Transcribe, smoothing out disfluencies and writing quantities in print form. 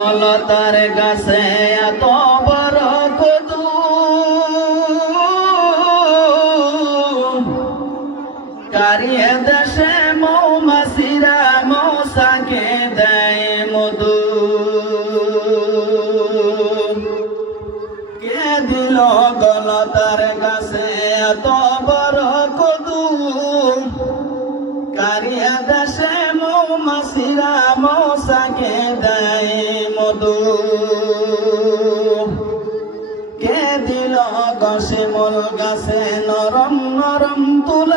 লতার গাছে এত বড় কদু কারিয়ে দেশে মৌমাছিরা মৌসাকে দেয় মধু। কে দিল গলতার গাছে এত বড় কদু কারিয়ে দেশে মৌমাছিরা মৌসাকে দেয় মধু। কে দিল গছে মল গাছে নরম নরম তুল